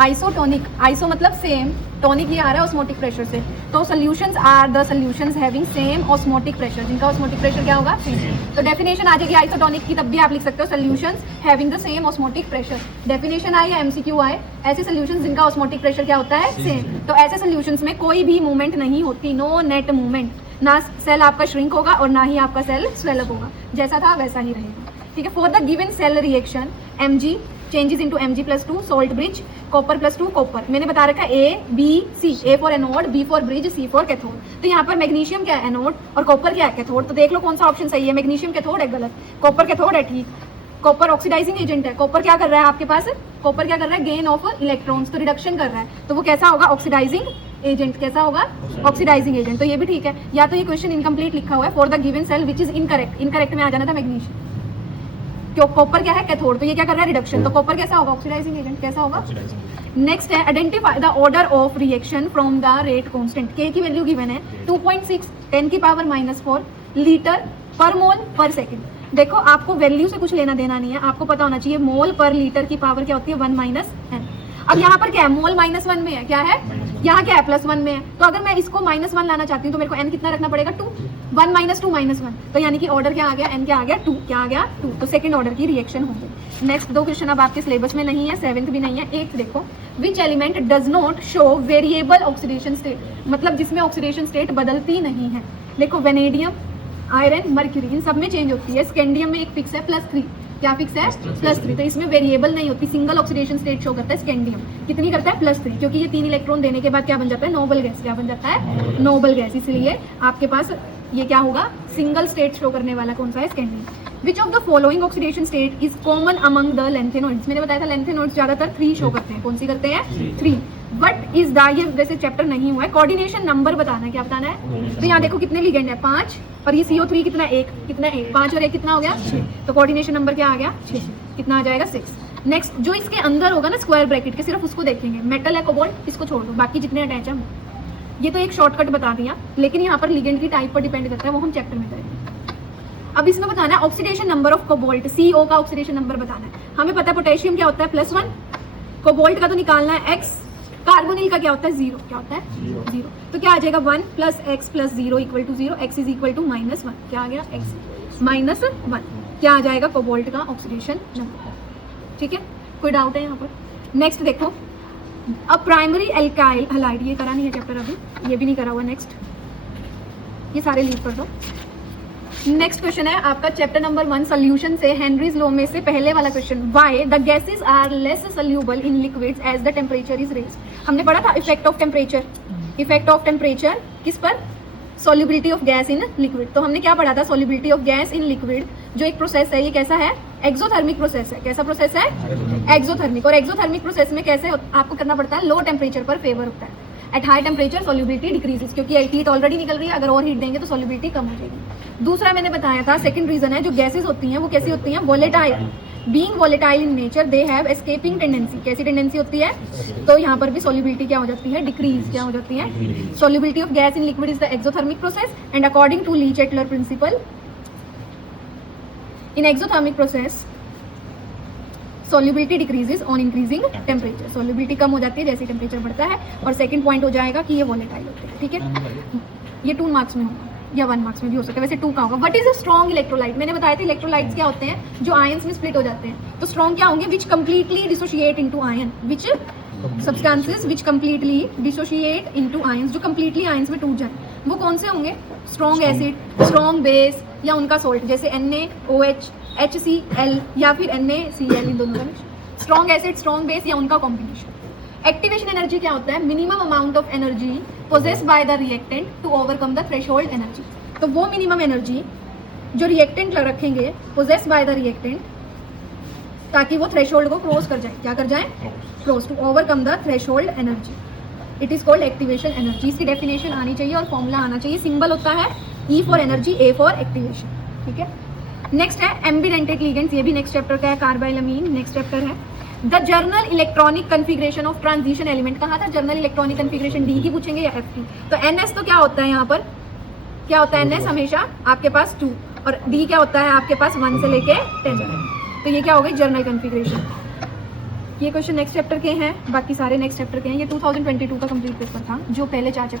Isotonic, iso मतलब same, tonic ये आ रहा है ऑस्मोटिक प्रेशर से, तो solutions are the solutions having same osmotic pressure, जिनका ऑस्मोटिक प्रेशर क्या होगा सेम। तो डेफिनेशन आ जाएगी आइसोटोनिक की, तब भी आप लिख सकते हो solutions having the same osmotic pressure. Definition आए या एमसीक्यू आए, ऐसे सॉल्यूशंस जिनका ऑस्मोटिक प्रेशर क्या होता है सेम। तो ऐसे सॉल्यूशंस में कोई भी मूवमेंट नहीं होती, नो नेट मूवमेंट, ना सेल आपका श्रिंक होगा और ना ही आपका सेल स्वेलअप होगा, जैसा था वैसा ही रहेगा, ठीक है। For the given cell reaction Mg changes into Mg+2 salt bridge copper +2 copper, मैंने बता रखा है A B C, A for anode, B for bridge, C for cathode. तो यहाँ पर मैग्नीशियम क्या है एनोड और कॉपर क्या है कैथोड, तो देख लो कौन सा ऑप्शन सही है, मैग्नीशियम कैथोड है गलत, कॉपर कैथोड है ठीक। कॉपर ऑक्सीडाइजिंग एजेंट है, कॉपर क्या कर रहा है आपके पास, कॉपर क्या कर रहा है गेन ऑफ इलेक्ट्रॉन्स, तो रिडक्शन कर रहा है, तो वो कैसा होगा ऑक्सीडाइजिंग एजेंट, कैसा होगा ऑक्सीडाइजिंग एजेंट, तो ये भी ठीक है। या तो ये क्वेश्चन इनकम्प्लीट लिखा हुआ है, for the given cell which is incorrect, incorrect में आ जाना था मैग्नीशियम, क्यों कॉपर क्या है कैथोड, तो ये क्या कर रहा है रिडक्शन, तो कॉपर कैसा होगा ऑक्सीडाइजिंग एजेंट, कैसा होगा। नेक्स्ट है identify the order of reaction from the rate constant, के की वैल्यू गिवन है 2.6 10⁻⁴ लीटर पर मोल पर सेकंड। देखो आपको वैल्यू से कुछ लेना देना नहीं है, आपको पता होना चाहिए मोल पर लीटर की पावर क्या होती है 1 - n। अब यहाँ पर क्या है मोल -1 में है, क्या है यहाँ क्या है +1 में है, तो अगर मैं इसको -1 लाना चाहती हूँ तो मेरे को n कितना रखना पड़ेगा 2, 1 - 2 -1, तो यानी कि ऑर्डर क्या आ गया n क्या आ गया 2, क्या आ गया 2, तो सेकंड ऑर्डर की रिएक्शन होगी। नेक्स्ट दो क्वेश्चन अब आपके सिलेबस में नहीं है, 7th भी नहीं है। एक देखो which element does not show variable oxidation state, मतलब जिसमें ऑक्सीडेशन स्टेट बदलती नहीं है। देखो वेनेडियम, आयरन, मर्क्यूरी, इन सब में चेंज होती है, स्कैंडियम में एक फिक्स है +3, क्या फिक्स है +3, तो इसमें वेरिएबल नहीं होती, सिंगल ऑक्सीडेशन स्टेट शो करता है स्कैंडियम, कितनी करता है +3, क्योंकि ये 3 इलेक्ट्रॉन देने के बाद क्या बन जाता है नोबल गैस, क्या बन जाता है नोबल गैस, इसलिए आपके पास ये क्या होगा सिंगल स्टेट शो करने वाला कौन सा है scandium. Which of the following oxidation state is common among the lanthanoids, मैंने बताया था लेंथेनोइड्स ज्यादातर 3 शो करते हैं, कौन सी करते हैं 3। बट इज द, ये वैसे चैप्टर नहीं हुआ है, कोऑर्डिनेशन नंबर बताना है, क्या बताना है, तो यहाँ देखो कितने लिगेंड है 5, और ये CO3 कितना 1, कितना 1, 5 और 1 कितना हो गया 6, तो कोऑर्डिनेशन नंबर क्या आ गया 6, कितना आ जाएगा 6। नेक्स्ट जो इसके अंदर होगा ना स्क्वायर ब्रैकेट के, सिर्फ उसको देखेंगे, मेटल है कोबाल्ट, इसको छोड़ दो, बाकी जितने अटैच है ये तो एक शॉर्टकट बता दिया, लेकिन यहाँ पर लिगेंड की टाइप पर डिपेंड करता है, वो हम चैप्टर में करेंगे। अब इसमें बताना है oxidation number of cobalt, CO का ऑक्सीडेशन नंबर बताना है, हमें पता है पोटेशियम क्या होता है +1, कोबाल्ट का तो निकालना है x, कार्बोनिल का क्या होता है 0, क्या होता है 0, तो क्या आ जाएगा 1 + x + 0 = 0, x = -1, क्या आ गया x -1, क्या आ जाएगा कोबाल्ट का ऑक्सीडेशन नंबर, ठीक है। कोई डाउट है यहाँ पर। नेक्स्ट देखो अब प्राइमरी एल्काइल हलाइड, ये करा नहीं है चैप्टर अभी, ये भी नहीं करा हुआ, नेक्स्ट ये सारे लीव कर दो। नेक्स्ट क्वेश्चन है आपका चैप्टर नंबर 1 सॉल्यूशन से, हेनरीज लॉ में से पहले वाला question, why the gases are less soluble in liquids as the temperature is raised. हमने पढ़ा था effect of temperature, effect of temperature किस पर, solubility of gas in liquid. तो हमने क्या पढ़ा था solubility of gas in liquid जो एक प्रोसेस है, ये कैसा है एक्सोथर्मिक प्रोसेस है, कैसा प्रोसेस है एक्सोथर्मिक, और एक्सोथर्मिक प्रोसेस में कैसे आपको करना पड़ता है लो टेम्परेचर पर फेवर होता है, at high temperature solubility decreases, क्योंकि हीट ऑलरेडी निकल रही है, अगर और हीट देंगे तो सॉल्युबिलिटी कम हो जाएगी। दूसरा मैंने बताया था सेकंड रीजन है जो गैसेस होती हैं वो कैसी होती हैं volatile, being volatile in nature they have escaping tendency, कैसी टेंडेंसी होती है, तो यहाँ पर भी सॉल्युबिलिटी क्या हो जाती है डिक्रीज, क्या हो जाती है solubility of gas in liquid is the exothermic process and according to Le Chatelier principle in exothermic process solubility decreases on increasing temperature, solubility कम हो जाती है जैसे टेम्परेचर बढ़ता है, और सेकंड पॉइंट हो जाएगा कि ये वोलेटाइल होते हैं, ठीक है। ये 2 मार्क्स में होगा या 1 मार्क्स में भी हो सकता है, वैसे 2 का होगा। What is a strong electrolyte, मैंने बताया था इलेक्ट्रोलाइट्स क्या होते हैं जो आयंस में स्प्लिट हो जाते हैं, तो स्ट्रॉन्ग क्या होंगे which completely dissociate into ion, which substances which completely dissociate into ions, जो कंप्लीटली आयंस में टूट जाए, वो कौन से होंगे स्ट्रॉन्ग एसिड, स्ट्रॉन्ग बेस या उनका सॉल्ट, जैसे NaOH, HCl या फिर NaCl, इन दोनों का स्ट्रॉन्ग एसिड, स्ट्रॉन्ग बेस या उनका कॉम्बिनेशन। एक्टिवेशन एनर्जी क्या होता है minimum amount of energy possessed by the reactant to overcome the threshold energy, तो वो मिनिमम एनर्जी जो रिएक्टेंट रखेंगे पोजेस्ड बाय द रिएक्टेंट ताकि वो थ्रेशोल्ड को क्रॉस कर जाए, क्या कर जाए cross, to overcome the threshold energy, it is called activation energy. इसकी डेफिनेशन आनी चाहिए और फॉर्मूला आना चाहिए, सिंबल होता है E for energy, A for activation, ठीक है। नेक्स्ट है एम्बिडेंटेड लिगेंड्स, ये भी नेक्स्ट चैप्टर का है, कार्बाइलमीन नेक्स्ट चैप्टर है। The journal electronic configuration of transition element, कहा था जर्नल इलेक्ट्रॉनिक कन्फिग्रेशन D की पूछेंगे या F की, तो NS तो क्या होता है यहाँ पर, क्या होता है NS हमेशा आपके पास 2, और D क्या होता है आपके पास 1 से लेके 10 तक, तो ये क्या हो गई जर्नल कन्फिग्रेशन। ये क्वेश्चन नेक्स्ट चैप्टर के हैं, बाकी सारे नेक्स्ट चैप्टर के हैं। ये 2022 का कंप्लीट पेपर था, जो पहले 4 चैप्टर